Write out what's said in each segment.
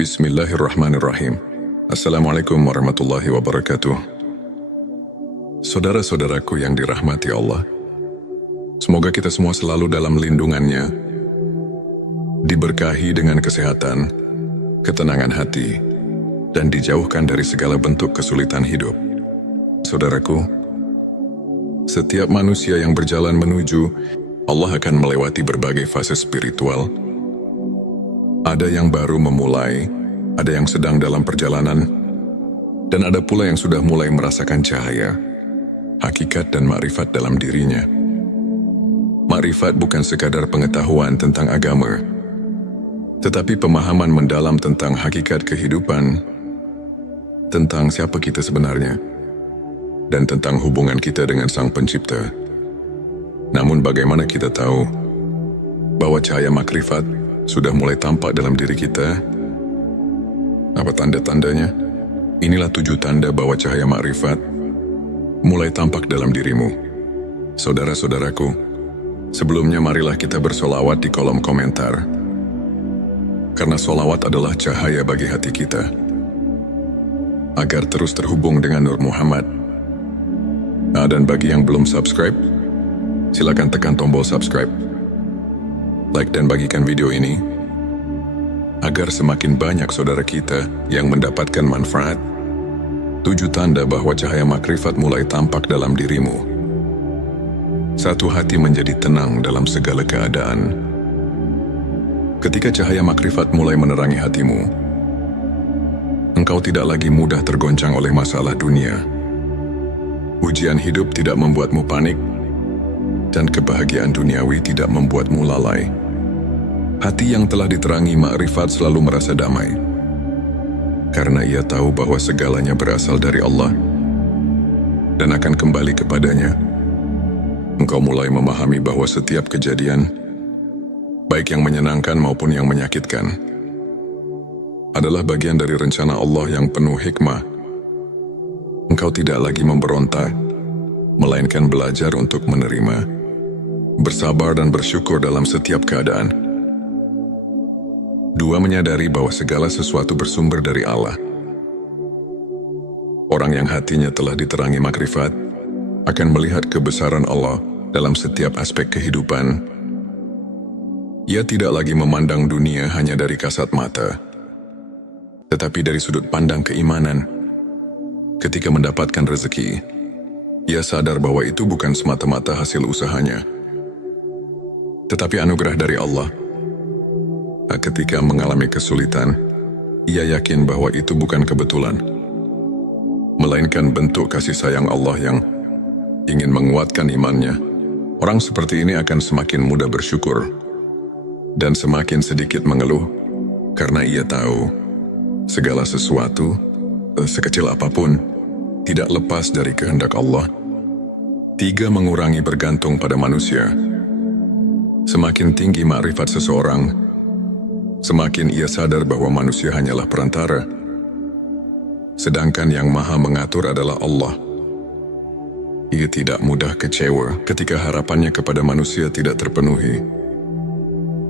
Bismillahirrahmanirrahim. Assalamualaikum warahmatullahi wabarakatuh. Saudara-saudaraku yang dirahmati Allah, semoga kita semua selalu dalam lindungannya, diberkahi dengan kesehatan, ketenangan hati, dan dijauhkan dari segala bentuk kesulitan hidup. Saudaraku, setiap manusia yang berjalan menuju Allah akan melewati berbagai fase spiritual. Ada yang baru memulai, ada yang sedang dalam perjalanan, dan ada pula yang sudah mulai merasakan cahaya, hakikat dan makrifat dalam dirinya. Makrifat bukan sekadar pengetahuan tentang agama, tetapi pemahaman mendalam tentang hakikat kehidupan, tentang siapa kita sebenarnya, dan tentang hubungan kita dengan Sang Pencipta. Namun bagaimana kita tahu bahwa cahaya makrifat sudah mulai tampak dalam diri kita? Apa tanda-tandanya? Inilah 7 tanda bahwa cahaya makrifat mulai tampak dalam dirimu. Saudara-saudaraku, sebelumnya marilah kita bersolawat di kolom komentar. Karena solawat adalah cahaya bagi hati kita, agar terus terhubung dengan Nur Muhammad. Dan bagi yang belum subscribe, silakan tekan tombol subscribe, like dan bagikan video ini, agar semakin banyak saudara kita yang mendapatkan manfaat. 7 tanda bahwa cahaya makrifat mulai tampak dalam dirimu. 1. Hati menjadi tenang dalam segala keadaan. Ketika cahaya makrifat mulai menerangi hatimu, engkau tidak lagi mudah tergoncang oleh masalah dunia. Ujian hidup tidak membuatmu panik, dan kebahagiaan duniawi tidak membuatmu lalai. Hati yang telah diterangi makrifat selalu merasa damai, karena ia tahu bahwa segalanya berasal dari Allah dan akan kembali kepadanya. Engkau mulai memahami bahwa setiap kejadian, baik yang menyenangkan maupun yang menyakitkan, adalah bagian dari rencana Allah yang penuh hikmah. Engkau tidak lagi memberontak, melainkan belajar untuk menerima, bersabar dan bersyukur dalam setiap keadaan. 2. Menyadari bahwa segala sesuatu bersumber dari Allah. Orang yang hatinya telah diterangi makrifat akan melihat kebesaran Allah dalam setiap aspek kehidupan. Ia tidak lagi memandang dunia hanya dari kasat mata, tetapi dari sudut pandang keimanan. Ketika mendapatkan rezeki, ia sadar bahwa itu bukan semata-mata hasil usahanya, tetapi anugerah dari Allah. Ketika mengalami kesulitan, ia yakin bahwa itu bukan kebetulan, melainkan bentuk kasih sayang Allah yang ingin menguatkan imannya. Orang seperti ini akan semakin mudah bersyukur dan semakin sedikit mengeluh, karena ia tahu segala sesuatu, sekecil apapun, tidak lepas dari kehendak Allah. 3. Mengurangi bergantung pada manusia. Semakin tinggi makrifat seseorang, semakin ia sadar bahwa manusia hanyalah perantara, sedangkan yang maha mengatur adalah Allah. Ia tidak mudah kecewa ketika harapannya kepada manusia tidak terpenuhi.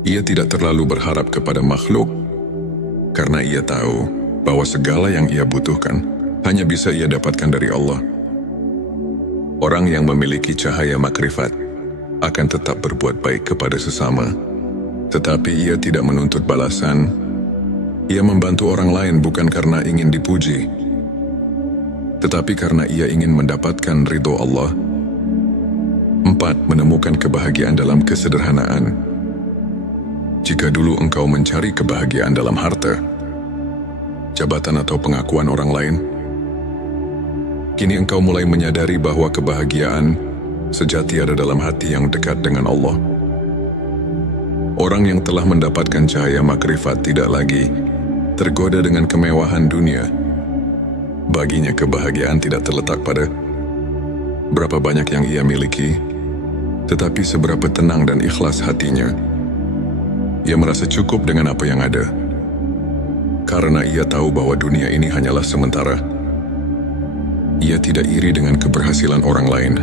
Ia tidak terlalu berharap kepada makhluk, karena ia tahu bahwa segala yang ia butuhkan hanya bisa ia dapatkan dari Allah. Orang yang memiliki cahaya makrifat akan tetap berbuat baik kepada sesama, tetapi ia tidak menuntut balasan. Ia membantu orang lain bukan karena ingin dipuji, tetapi karena ia ingin mendapatkan ridho Allah. 4. Menemukan kebahagiaan dalam kesederhanaan. Jika dulu engkau mencari kebahagiaan dalam harta, jabatan atau pengakuan orang lain, kini engkau mulai menyadari bahwa kebahagiaan sejati ada dalam hati yang dekat dengan Allah. Orang yang telah mendapatkan cahaya makrifat tidak lagi tergoda dengan kemewahan dunia. Baginya kebahagiaan tidak terletak pada berapa banyak yang ia miliki, tetapi seberapa tenang dan ikhlas hatinya. Ia merasa cukup dengan apa yang ada, karena ia tahu bahwa dunia ini hanyalah sementara. Ia tidak iri dengan keberhasilan orang lain,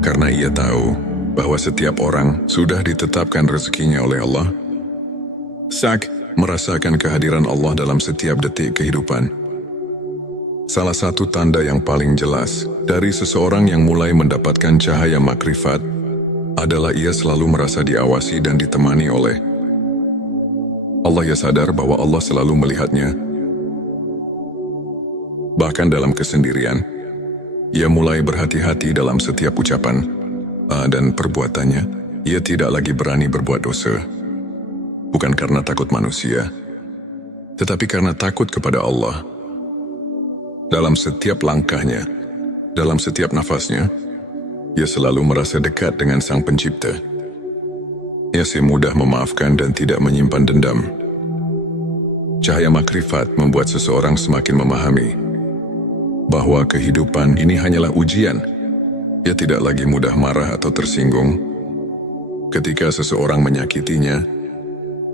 karena ia tahu bahwa setiap orang sudah ditetapkan rezekinya oleh Allah. merasakan kehadiran Allah dalam setiap detik kehidupan. Salah satu tanda yang paling jelas dari seseorang yang mulai mendapatkan cahaya makrifat adalah ia selalu merasa diawasi dan ditemani oleh Allah. Ia sadar bahwa Allah selalu melihatnya. Bahkan dalam kesendirian, ia mulai berhati-hati dalam setiap ucapan dan perbuatannya. Ia tidak lagi berani berbuat dosa. Bukan karena takut manusia, tetapi karena takut kepada Allah. Dalam setiap langkahnya, dalam setiap nafasnya, ia selalu merasa dekat dengan Sang Pencipta. Ia mudah memaafkan dan tidak menyimpan dendam. Cahaya makrifat membuat seseorang semakin memahami bahwa kehidupan ini hanyalah ujian. Ia tidak lagi mudah marah atau tersinggung. Ketika seseorang menyakitinya,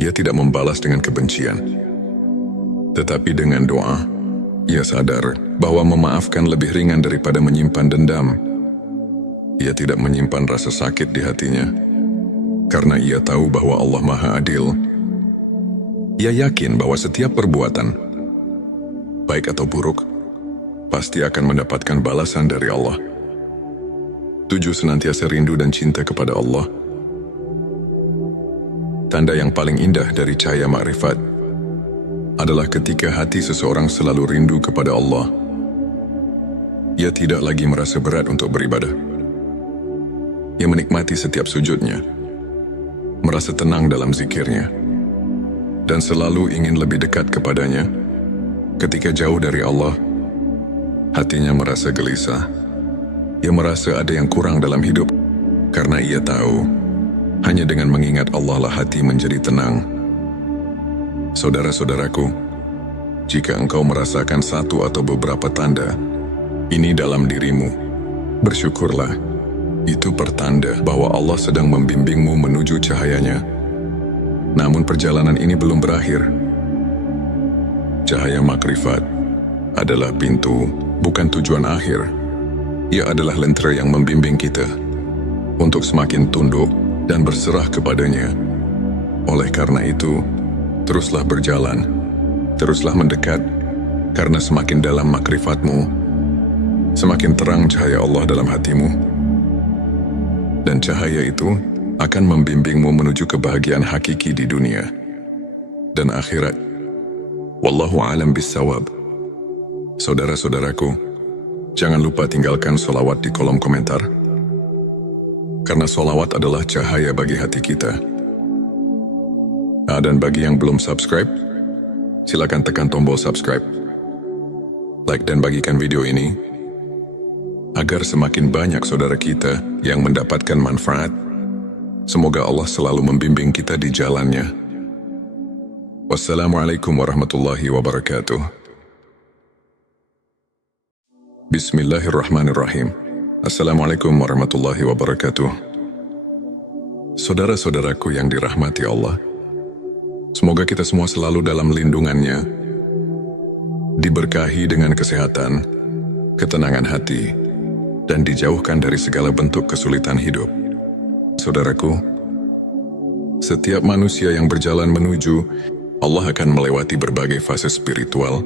ia tidak membalas dengan kebencian. Tetapi dengan doa, ia sadar bahwa memaafkan lebih ringan daripada menyimpan dendam. Ia tidak menyimpan rasa sakit di hatinya, karena ia tahu bahwa Allah Maha Adil. Ia yakin bahwa setiap perbuatan, baik atau buruk, pasti akan mendapatkan balasan dari Allah. 7. Senantiasa rindu dan cinta kepada Allah. Tanda yang paling indah dari cahaya makrifat adalah ketika hati seseorang selalu rindu kepada Allah. Ia tidak lagi merasa berat untuk beribadah. Ia menikmati setiap sujudnya, merasa tenang dalam zikirnya, dan selalu ingin lebih dekat kepadanya. Ketika jauh dari Allah, hatinya merasa gelisah. Ia merasa ada yang kurang dalam hidup, karena ia tahu hanya dengan mengingat Allah lah hati menjadi tenang. Saudara-saudaraku, jika engkau merasakan satu atau beberapa tanda ini dalam dirimu, bersyukurlah. Itu pertanda bahwa Allah sedang membimbingmu menuju cahayanya. Namun perjalanan ini belum berakhir. Cahaya makrifat adalah pintu, bukan tujuan akhir. Ia adalah lentera yang membimbing kita untuk semakin tunduk dan berserah kepadanya. Oleh karena itu, teruslah berjalan, teruslah mendekat, karena semakin dalam makrifatmu, semakin terang cahaya Allah dalam hatimu. Dan cahaya itu akan membimbingmu menuju kebahagiaan hakiki di dunia dan akhirat. Wallahu a'lam bissawab. Saudara-saudaraku, jangan lupa tinggalkan sholawat di kolom komentar, karena sholawat adalah cahaya bagi hati kita. Dan bagi yang belum subscribe, silakan tekan tombol subscribe, like dan bagikan video ini, agar semakin banyak saudara kita yang mendapatkan manfaat. Semoga Allah selalu membimbing kita di jalannya. Wassalamualaikum warahmatullahi wabarakatuh. Bismillahirrahmanirrahim. Assalamualaikum warahmatullahi wabarakatuh. Saudara-saudaraku yang dirahmati Allah, semoga kita semua selalu dalam lindungannya, diberkahi dengan kesehatan, ketenangan hati, dan dijauhkan dari segala bentuk kesulitan hidup. Saudaraku, setiap manusia yang berjalan menuju Allah akan melewati berbagai fase spiritual.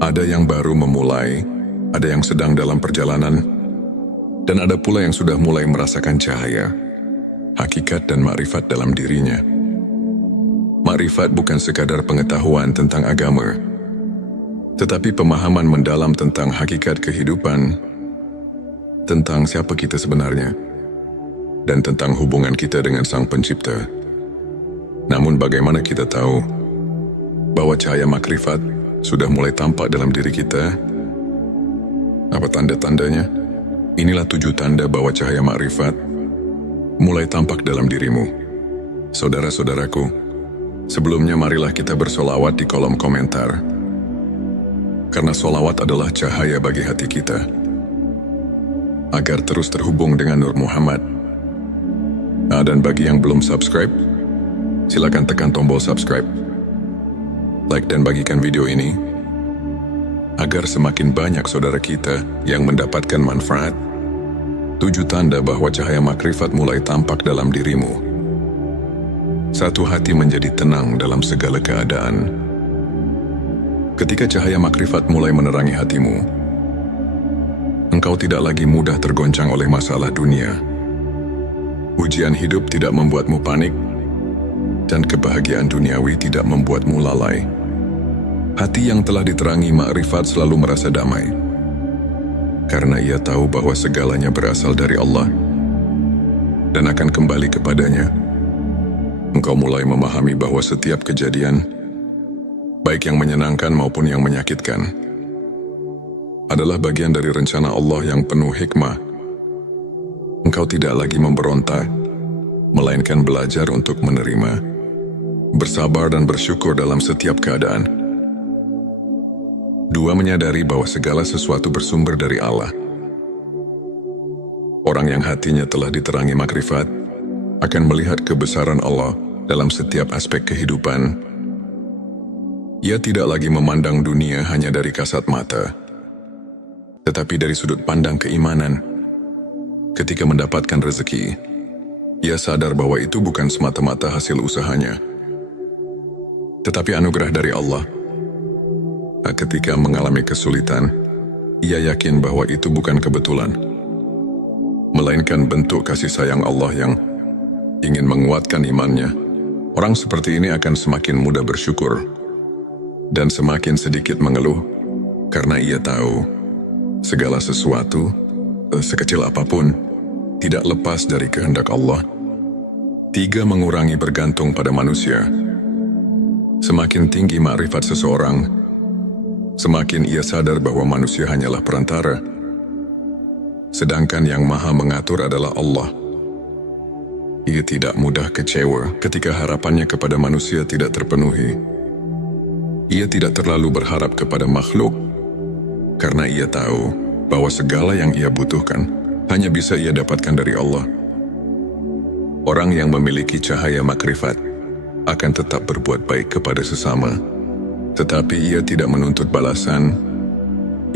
Ada yang baru memulai, ada yang sedang dalam perjalanan, dan ada pula yang sudah mulai merasakan cahaya, hakikat dan makrifat dalam dirinya. Makrifat bukan sekadar pengetahuan tentang agama, tetapi pemahaman mendalam tentang hakikat kehidupan, tentang siapa kita sebenarnya, dan tentang hubungan kita dengan Sang Pencipta. Namun bagaimana kita tahu bahwa cahaya makrifat sudah mulai tampak dalam diri kita? Apa tanda-tandanya? Inilah 7 tanda bahwa cahaya makrifat mulai tampak dalam dirimu. Saudara-saudaraku, sebelumnya marilah kita bersolawat di kolom komentar, karena solawat adalah cahaya bagi hati kita, agar terus terhubung dengan Nur Muhammad. Dan bagi yang belum subscribe, silakan tekan tombol subscribe, like dan bagikan video ini, agar semakin banyak saudara kita yang mendapatkan manfaat. 7 tanda bahwa cahaya makrifat mulai tampak dalam dirimu. Satu hati menjadi tenang dalam segala keadaan. Ketika cahaya makrifat mulai menerangi hatimu, engkau tidak lagi mudah tergoncang oleh masalah dunia. Ujian hidup tidak membuatmu panik, dan kebahagiaan duniawi tidak membuatmu lalai. Hati yang telah diterangi makrifat selalu merasa damai, karena ia tahu bahwa segalanya berasal dari Allah dan akan kembali kepadanya. Engkau mulai memahami bahwa setiap kejadian, baik yang menyenangkan maupun yang menyakitkan, adalah bagian dari rencana Allah yang penuh hikmah. Engkau tidak lagi memberontak, melainkan belajar untuk menerima, bersabar dan bersyukur dalam setiap keadaan. Dua, menyadari bahwa segala sesuatu bersumber dari Allah. Orang yang hatinya telah diterangi makrifat akan melihat kebesaran Allah dalam setiap aspek kehidupan. Ia tidak lagi memandang dunia hanya dari kasat mata, tetapi dari sudut pandang keimanan. Ketika mendapatkan rezeki, ia sadar bahwa itu bukan semata-mata hasil usahanya, tetapi anugerah dari Allah. Ketika mengalami kesulitan, ia yakin bahwa itu bukan kebetulan, melainkan bentuk kasih sayang Allah yang ingin menguatkan imannya. Orang seperti ini akan semakin mudah bersyukur dan semakin sedikit mengeluh, karena ia tahu segala sesuatu, sekecil apapun, tidak lepas dari kehendak Allah. 3, mengurangi bergantung pada manusia. Semakin tinggi makrifat seseorang, semakin ia sadar bahwa manusia hanyalah perantara, sedangkan yang maha mengatur adalah Allah. Ia tidak mudah kecewa ketika harapannya kepada manusia tidak terpenuhi. Ia tidak terlalu berharap kepada makhluk, karena ia tahu bahwa segala yang ia butuhkan hanya bisa ia dapatkan dari Allah. Orang yang memiliki cahaya makrifat akan tetap berbuat baik kepada sesama, tetapi ia tidak menuntut balasan.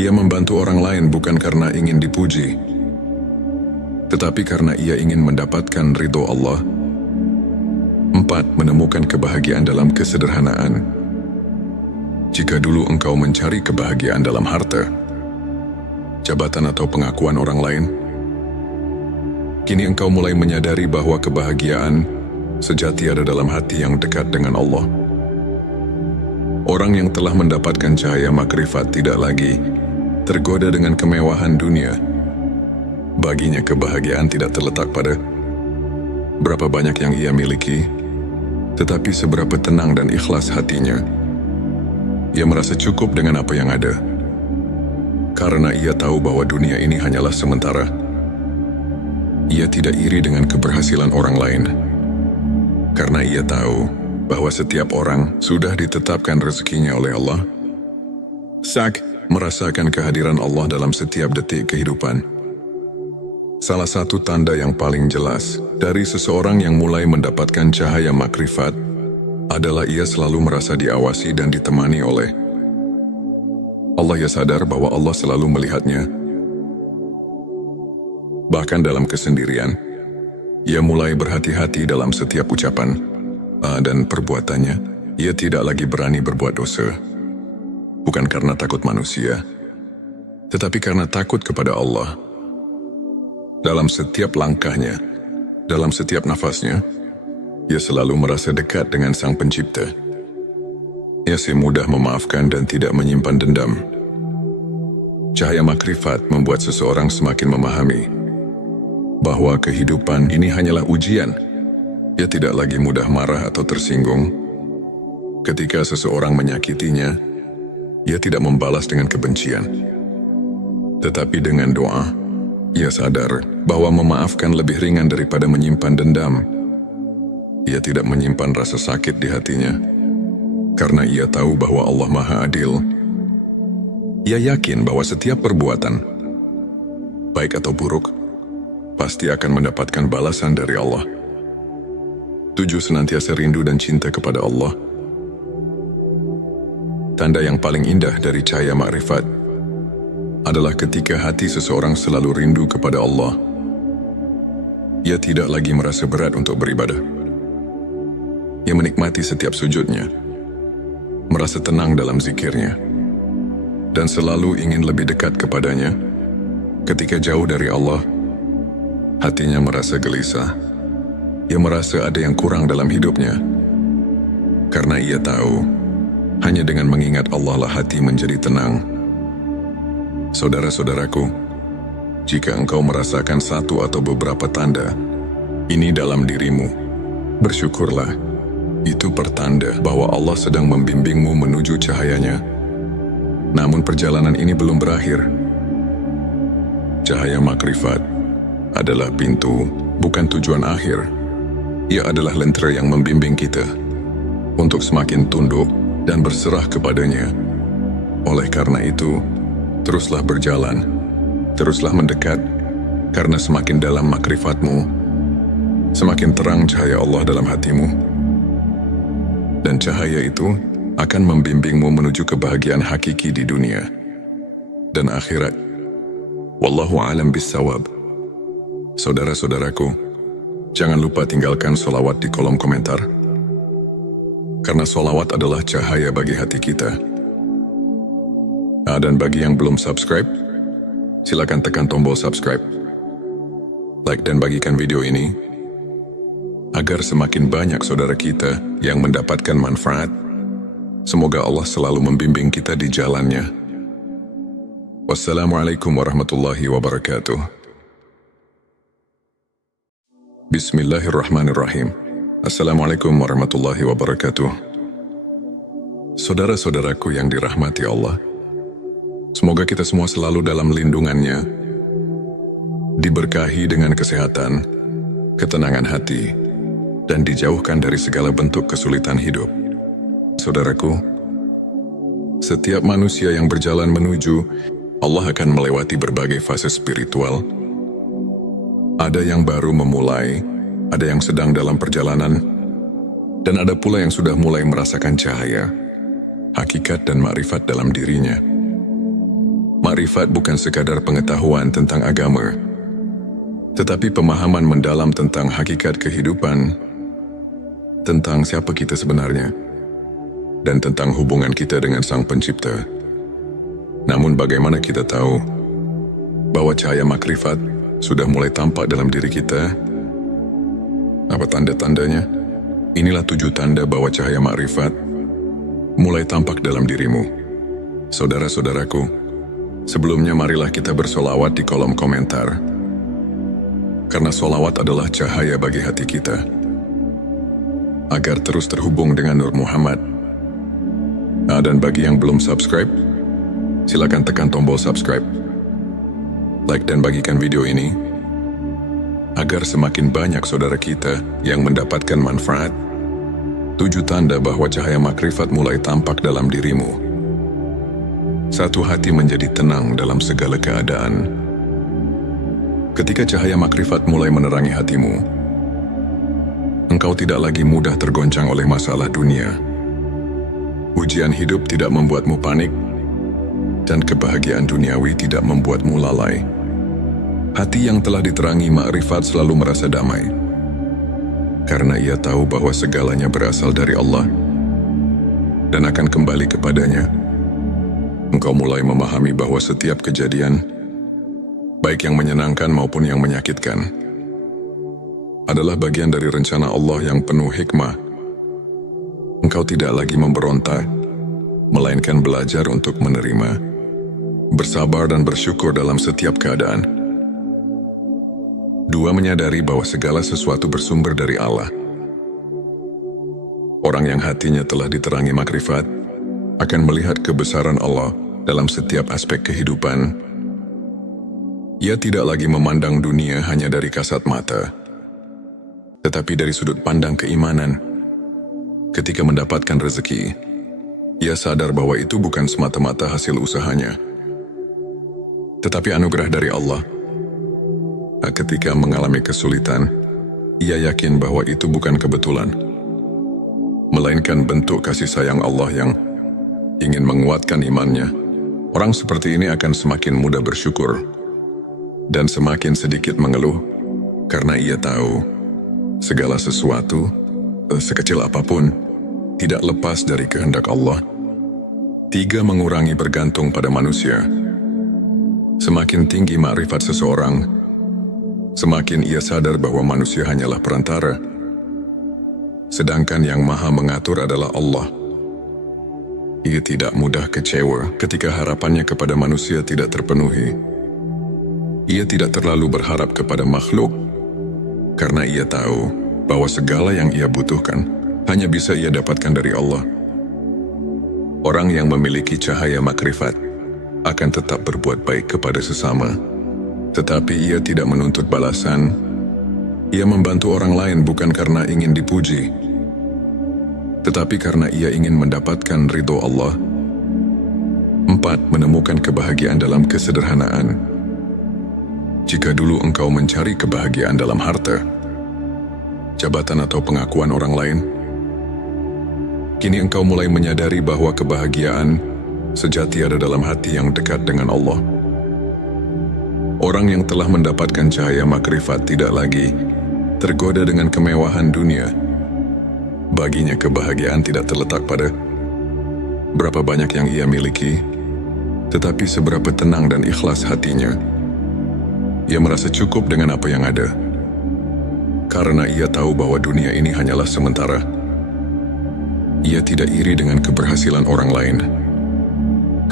Ia membantu orang lain bukan karena ingin dipuji, tetapi karena ia ingin mendapatkan ridho Allah. 4, menemukan kebahagiaan dalam kesederhanaan. Jika dulu engkau mencari kebahagiaan dalam harta, jabatan atau pengakuan orang lain, kini engkau mulai menyadari bahwa kebahagiaan sejati ada dalam hati yang dekat dengan Allah. Orang yang telah mendapatkan cahaya makrifat tidak lagi tergoda dengan kemewahan dunia. Baginya kebahagiaan tidak terletak pada berapa banyak yang ia miliki, tetapi seberapa tenang dan ikhlas hatinya. Ia merasa cukup dengan apa yang ada, karena ia tahu bahwa dunia ini hanyalah sementara. Ia tidak iri dengan keberhasilan orang lain, karena ia tahu bahwa setiap orang sudah ditetapkan rezekinya oleh Allah. Sak, merasakan kehadiran Allah dalam setiap detik kehidupan. Salah satu tanda yang paling jelas dari seseorang yang mulai mendapatkan cahaya makrifat adalah ia selalu merasa diawasi dan ditemani oleh Allah. Ia sadar bahwa Allah selalu melihatnya. Bahkan dalam kesendirian, ia mulai berhati-hati dalam setiap ucapan dan perbuatannya. Ia tidak lagi berani berbuat dosa, bukan karena takut manusia, tetapi karena takut kepada Allah. Dalam setiap langkahnya, dalam setiap nafasnya, ia selalu merasa dekat dengan Sang Pencipta. Ia mudah memaafkan dan tidak menyimpan dendam. Cahaya makrifat membuat seseorang semakin memahami bahwa kehidupan ini hanyalah ujian. Ia tidak lagi mudah marah atau tersinggung. Ketika seseorang menyakitinya, ia tidak membalas dengan kebencian, tetapi dengan doa. Ia sadar bahwa memaafkan lebih ringan daripada menyimpan dendam. Ia tidak menyimpan rasa sakit di hatinya, karena ia tahu bahwa Allah Maha Adil. Ia yakin bahwa setiap perbuatan, baik atau buruk, pasti akan mendapatkan balasan dari Allah. 7, senantiasa rindu dan cinta kepada Allah. Tanda yang paling indah dari cahaya makrifat adalah ketika hati seseorang selalu rindu kepada Allah. Ia tidak lagi merasa berat untuk beribadah. Ia menikmati setiap sujudnya, merasa tenang dalam zikirnya, dan selalu ingin lebih dekat kepadanya. Ketika jauh dari Allah, hatinya merasa gelisah. Ia merasa ada yang kurang dalam hidupnya. Karena ia tahu, hanya dengan mengingat Allah lah hati menjadi tenang. Saudara-saudaraku, jika engkau merasakan satu atau beberapa tanda ini dalam dirimu, bersyukurlah. Itu pertanda bahwa Allah sedang membimbingmu menuju cahayanya. Namun perjalanan ini belum berakhir. Cahaya makrifat adalah pintu, bukan tujuan akhir. Ia adalah lentera yang membimbing kita untuk semakin tunduk dan berserah kepadanya. Oleh karena itu, teruslah berjalan, teruslah mendekat, karena semakin dalam makrifatmu, semakin terang cahaya Allah dalam hatimu. Dan cahaya itu akan membimbingmu menuju kebahagiaan hakiki di dunia dan akhirat. Wallahu a'lam bissawab. Saudara-saudaraku, jangan lupa tinggalkan sholawat di kolom komentar, karena sholawat adalah cahaya bagi hati kita. Dan bagi yang belum subscribe, silakan tekan tombol subscribe, like dan bagikan video ini, agar semakin banyak saudara kita yang mendapatkan manfaat. Semoga Allah selalu membimbing kita di jalannya. Wassalamualaikum warahmatullahi wabarakatuh. Bismillahirrahmanirrahim. Assalamualaikum warahmatullahi wabarakatuh. Saudara-saudaraku yang dirahmati Allah, semoga kita semua selalu dalam lindungannya, diberkahi dengan kesehatan, ketenangan hati, dan dijauhkan dari segala bentuk kesulitan hidup. Saudaraku, setiap manusia yang berjalan menuju Allah akan melewati berbagai fase spiritual. Ada yang baru memulai, ada yang sedang dalam perjalanan, dan ada pula yang sudah mulai merasakan cahaya, hakikat dan makrifat dalam dirinya. Makrifat bukan sekadar pengetahuan tentang agama, tetapi pemahaman mendalam tentang hakikat kehidupan, tentang siapa kita sebenarnya, dan tentang hubungan kita dengan Sang Pencipta. Namun bagaimana kita tahu bahwa cahaya makrifat sudah mulai tampak dalam diri kita? Apa tanda-tandanya? Inilah 7 tanda bahwa cahaya makrifat mulai tampak dalam dirimu. Saudara-saudaraku, sebelumnya marilah kita bersolawat di kolom komentar, karena solawat adalah cahaya bagi hati kita, agar terus terhubung dengan Nur Muhammad. Dan bagi yang belum subscribe, silakan tekan tombol subscribe, like dan bagikan video ini, agar semakin banyak saudara kita yang mendapatkan manfaat. 7 tanda bahwa cahaya makrifat mulai tampak dalam dirimu. 1. Hati menjadi tenang dalam segala keadaan. Ketika cahaya makrifat mulai menerangi hatimu, engkau tidak lagi mudah tergoncang oleh masalah dunia. Ujian hidup tidak membuatmu panik, dan kebahagiaan duniawi tidak membuatmu lalai. Hati yang telah diterangi makrifat selalu merasa damai, karena ia tahu bahwa segalanya berasal dari Allah dan akan kembali kepadanya. Engkau mulai memahami bahwa setiap kejadian, baik yang menyenangkan maupun yang menyakitkan, adalah bagian dari rencana Allah yang penuh hikmah. Engkau tidak lagi memberontak, melainkan belajar untuk menerima, bersabar dan bersyukur dalam setiap keadaan. 2. Menyadari bahwa segala sesuatu bersumber dari Allah. Orang yang hatinya telah diterangi makrifat akan melihat kebesaran Allah dalam setiap aspek kehidupan. Ia tidak lagi memandang dunia hanya dari kasat mata, tetapi dari sudut pandang keimanan. Ketika mendapatkan rezeki, ia sadar bahwa itu bukan semata-mata hasil usahanya, tetapi anugerah dari Allah. Ketika mengalami kesulitan, ia yakin bahwa itu bukan kebetulan, melainkan bentuk kasih sayang Allah yang ingin menguatkan imannya. Orang seperti ini akan semakin mudah bersyukur dan semakin sedikit mengeluh, karena ia tahu segala sesuatu sekecil apapun, tidak lepas dari kehendak Allah. 3. Mengurangi bergantung pada manusia. Semakin tinggi makrifat seseorang, semakin ia sadar bahwa manusia hanyalah perantara, sedangkan yang maha mengatur adalah Allah. Ia tidak mudah kecewa ketika harapannya kepada manusia tidak terpenuhi. Ia tidak terlalu berharap kepada makhluk, karena ia tahu bahwa segala yang ia butuhkan hanya bisa ia dapatkan dari Allah. Orang yang memiliki cahaya makrifat akan tetap berbuat baik kepada sesama, tetapi ia tidak menuntut balasan. Ia membantu orang lain bukan karena ingin dipuji, tetapi karena ia ingin mendapatkan ridho Allah. 4. Menemukan kebahagiaan dalam kesederhanaan. Jika dulu engkau mencari kebahagiaan dalam harta, jabatan atau pengakuan orang lain, kini engkau mulai menyadari bahwa kebahagiaan sejati ada dalam hati yang dekat dengan Allah. Orang yang telah mendapatkan cahaya makrifat tidak lagi tergoda dengan kemewahan dunia. Baginya kebahagiaan tidak terletak pada berapa banyak yang ia miliki, tetapi seberapa tenang dan ikhlas hatinya. Ia merasa cukup dengan apa yang ada, karena ia tahu bahwa dunia ini hanyalah sementara. Ia tidak iri dengan keberhasilan orang lain,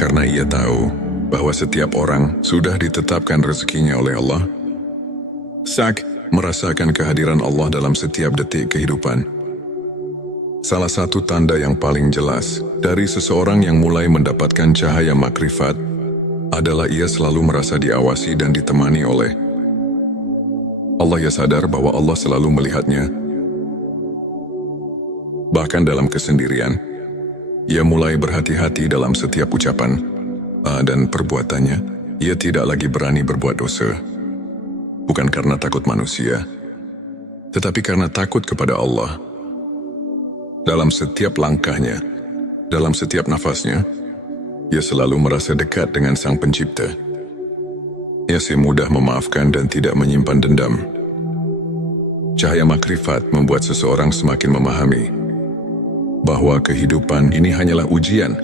karena ia tahu bahwa setiap orang sudah ditetapkan rezekinya oleh Allah. Sak, merasakan kehadiran Allah dalam setiap detik kehidupan. Salah satu tanda yang paling jelas dari seseorang yang mulai mendapatkan cahaya makrifat adalah ia selalu merasa diawasi dan ditemani oleh Allah. Ia sadar bahwa Allah selalu melihatnya. Bahkan dalam kesendirian, ia mulai berhati-hati dalam setiap ucapan dan perbuatannya. Ia tidak lagi berani berbuat dosa, bukan karena takut manusia, tetapi karena takut kepada Allah. Dalam setiap langkahnya, dalam setiap nafasnya, ia selalu merasa dekat dengan Sang Pencipta. Ia mudah memaafkan dan tidak menyimpan dendam. Cahaya makrifat membuat seseorang semakin memahami bahwa kehidupan ini hanyalah ujian.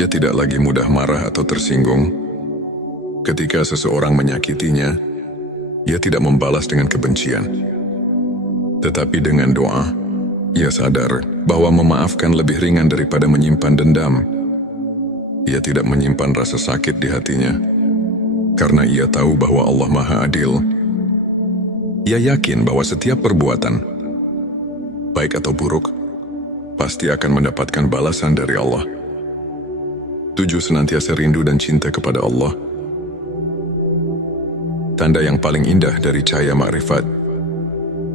Ia tidak lagi mudah marah atau tersinggung. Ketika seseorang menyakitinya, ia tidak membalas dengan kebencian, tetapi dengan doa. Ia sadar bahwa memaafkan lebih ringan daripada menyimpan dendam. Ia tidak menyimpan rasa sakit di hatinya, karena ia tahu bahwa Allah Maha Adil. Ia yakin bahwa setiap perbuatan, baik atau buruk, pasti akan mendapatkan balasan dari Allah. 7. Senantiasa rindu dan cinta kepada Allah. Tanda yang paling indah dari cahaya makrifat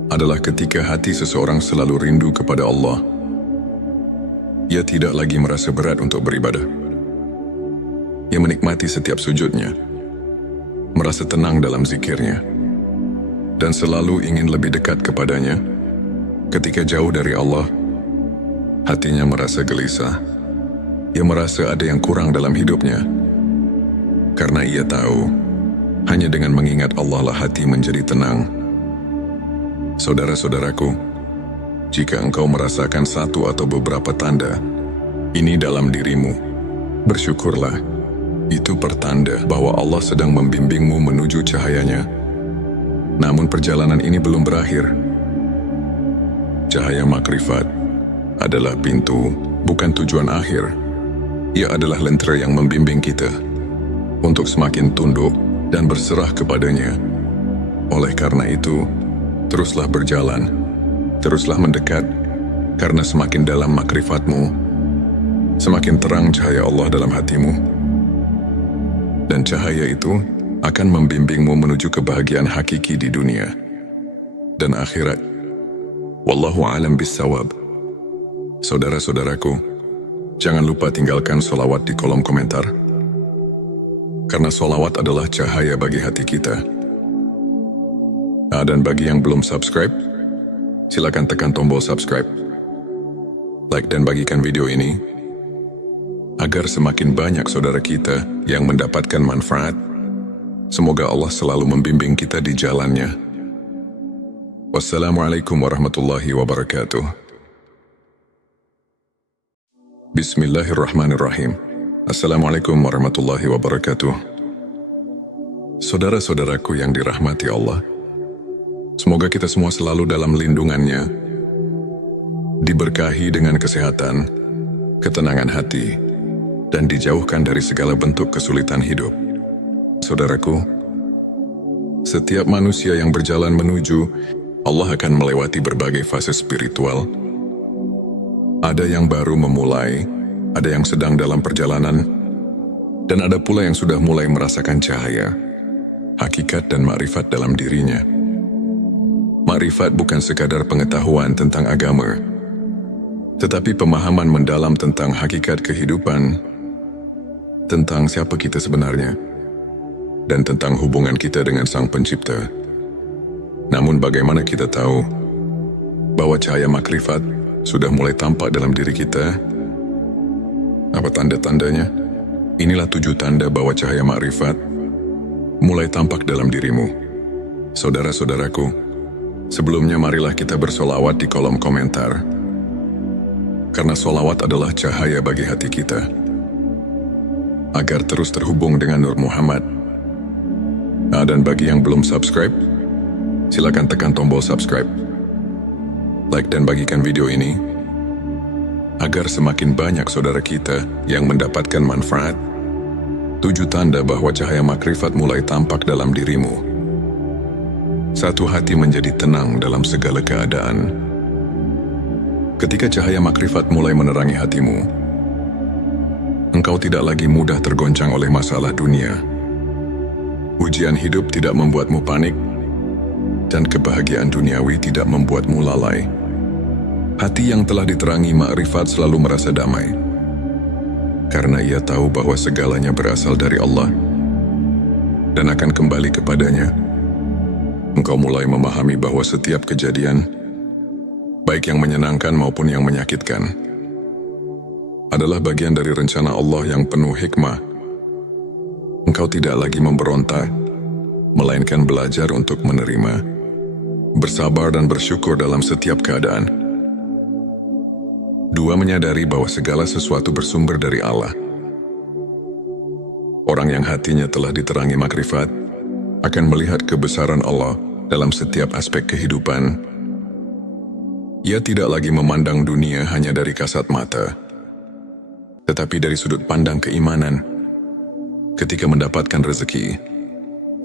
adalah ketika hati seseorang selalu rindu kepada Allah. Ia tidak lagi merasa berat untuk beribadah. Ia menikmati setiap sujudnya, merasa tenang dalam zikirnya, dan selalu ingin lebih dekat kepadanya. Ketika jauh dari Allah, hatinya merasa gelisah. Ia merasa ada yang kurang dalam hidupnya, karena ia tahu hanya dengan mengingat Allah lah hati menjadi tenang. Saudara-saudaraku, jika engkau merasakan satu atau beberapa tanda ini dalam dirimu, bersyukurlah. Itu pertanda bahwa Allah sedang membimbingmu menuju cahayanya. Namun perjalanan ini belum berakhir. Cahaya makrifat adalah pintu, bukan tujuan akhir. Ia adalah lentera yang membimbing kita untuk semakin tunduk dan berserah kepadanya. Oleh karena itu, teruslah berjalan, teruslah mendekat, karena semakin dalam makrifatmu, semakin terang cahaya Allah dalam hatimu. Dan cahaya itu akan membimbingmu menuju kebahagiaan hakiki di dunia dan akhirat. Wallahu a'lam bissawab. Saudara-saudaraku, jangan lupa tinggalkan sholawat di kolom komentar, karena sholawat adalah cahaya bagi hati kita. Dan bagi yang belum subscribe, silakan tekan tombol subscribe, like dan bagikan video ini, agar semakin banyak saudara kita yang mendapatkan manfaat. Semoga Allah selalu membimbing kita di jalannya. Wassalamualaikum warahmatullahi wabarakatuh. Bismillahirrahmanirrahim. Assalamualaikum warahmatullahi wabarakatuh. Saudara-saudaraku yang dirahmati Allah, semoga kita semua selalu dalam lindungannya, diberkahi dengan kesehatan, ketenangan hati, dan dijauhkan dari segala bentuk kesulitan hidup. Saudaraku, setiap manusia yang berjalan menuju Allah akan melewati berbagai fase spiritual. Ada yang baru memulai, ada yang sedang dalam perjalanan, dan ada pula yang sudah mulai merasakan cahaya, hakikat dan makrifat dalam dirinya. Makrifat bukan sekadar pengetahuan tentang agama, tetapi pemahaman mendalam tentang hakikat kehidupan, tentang siapa kita sebenarnya, dan tentang hubungan kita dengan Sang Pencipta. Namun bagaimana kita tahu bahwa cahaya makrifat sudah mulai tampak dalam diri kita? Apa tanda-tandanya? Inilah 7 tanda bahwa cahaya makrifat mulai tampak dalam dirimu. Saudara-saudaraku, sebelumnya marilah kita bersolawat di kolom komentar. Karena solawat adalah cahaya bagi hati kita. Agar terus terhubung dengan Nur Muhammad. Dan bagi yang belum subscribe, silakan tekan tombol subscribe. Like dan bagikan video ini, agar semakin banyak saudara kita yang mendapatkan manfaat. 7 tanda bahwa cahaya makrifat mulai tampak dalam dirimu. 1. Hati menjadi tenang dalam segala keadaan. Ketika cahaya makrifat mulai menerangi hatimu, engkau tidak lagi mudah tergoncang oleh masalah dunia. Ujian hidup tidak membuatmu panik, dan kebahagiaan duniawi tidak membuatmu lalai. Hati yang telah diterangi makrifat selalu merasa damai, karena ia tahu bahwa segalanya berasal dari Allah dan akan kembali kepadanya. Engkau mulai memahami bahwa setiap kejadian, baik yang menyenangkan maupun yang menyakitkan, adalah bagian dari rencana Allah yang penuh hikmah. Engkau tidak lagi memberontak, melainkan belajar untuk menerima, bersabar dan bersyukur dalam setiap keadaan. 2. Menyadari bahwa segala sesuatu bersumber dari Allah. Orang yang hatinya telah diterangi makrifat akan melihat kebesaran Allah dalam setiap aspek kehidupan. Ia tidak lagi memandang dunia hanya dari kasat mata, tetapi dari sudut pandang keimanan. Ketika mendapatkan rezeki,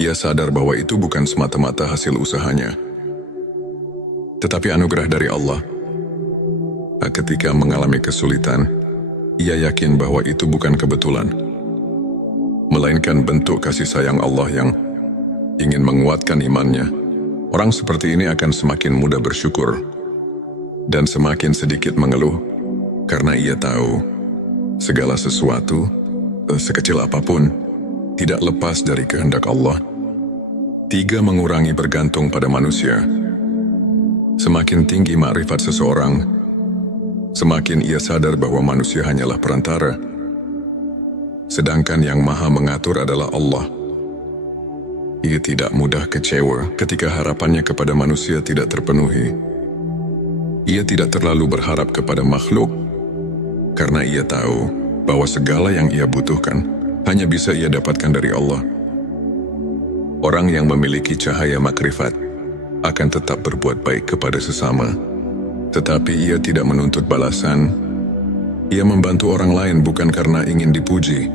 ia sadar bahwa itu bukan semata-mata hasil usahanya, tetapi anugerah dari Allah. Ketika mengalami kesulitan, ia yakin bahwa itu bukan kebetulan, melainkan bentuk kasih sayang Allah yang ingin menguatkan imannya. Orang seperti ini akan semakin mudah bersyukur dan semakin sedikit mengeluh, karena ia tahu segala sesuatu, sekecil apapun, tidak lepas dari kehendak Allah. 3. Mengurangi bergantung pada manusia. Semakin tinggi makrifat seseorang, semakin ia sadar bahwa manusia hanyalah perantara, sedangkan yang maha mengatur adalah Allah. Ia tidak mudah kecewa ketika harapannya kepada manusia tidak terpenuhi. Ia tidak terlalu berharap kepada makhluk, karena ia tahu bahwa segala yang ia butuhkan hanya bisa ia dapatkan dari Allah. Orang yang memiliki cahaya makrifat akan tetap berbuat baik kepada sesama, tetapi ia tidak menuntut balasan. Ia membantu orang lain bukan karena ingin dipuji,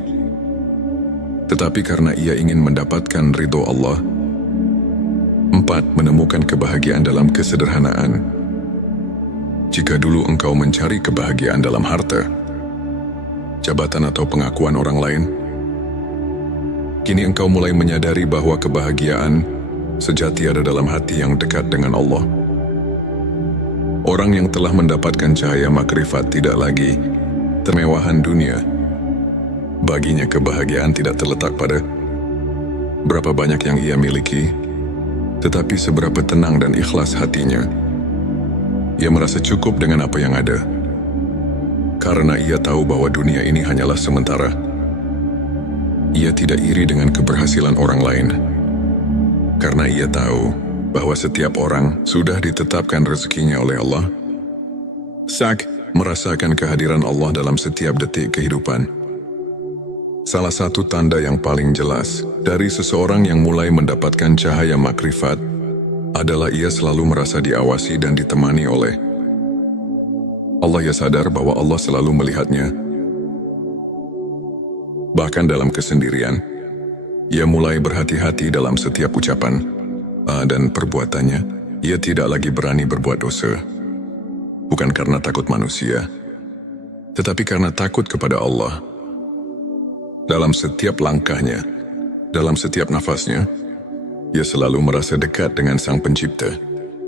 tetapi karena ia ingin mendapatkan ridho Allah. 4. Menemukan kebahagiaan dalam kesederhanaan. Jika dulu engkau mencari kebahagiaan dalam harta, jabatan atau pengakuan orang lain, kini engkau mulai menyadari bahwa kebahagiaan sejati ada dalam hati yang dekat dengan Allah. Orang yang telah mendapatkan cahaya makrifat tidak lagi kemewahan dunia. Baginya kebahagiaan tidak terletak pada berapa banyak yang ia miliki, tetapi seberapa tenang dan ikhlas hatinya. Ia merasa cukup dengan apa yang ada, karena ia tahu bahwa dunia ini hanyalah sementara. Ia tidak iri dengan keberhasilan orang lain, karena ia tahu bahwa setiap orang sudah ditetapkan rezekinya oleh Allah. merasakan kehadiran Allah dalam setiap detik kehidupan. Salah satu tanda yang paling jelas dari seseorang yang mulai mendapatkan cahaya makrifat adalah ia selalu merasa diawasi dan ditemani oleh Allah. Ia sadar bahwa Allah selalu melihatnya. Bahkan dalam kesendirian, ia mulai berhati-hati dalam setiap ucapan dan perbuatannya. Ia tidak lagi berani berbuat dosa. Bukan karena takut manusia, tetapi karena takut kepada Allah. Dalam setiap langkahnya, dalam setiap nafasnya, ia selalu merasa dekat dengan Sang Pencipta.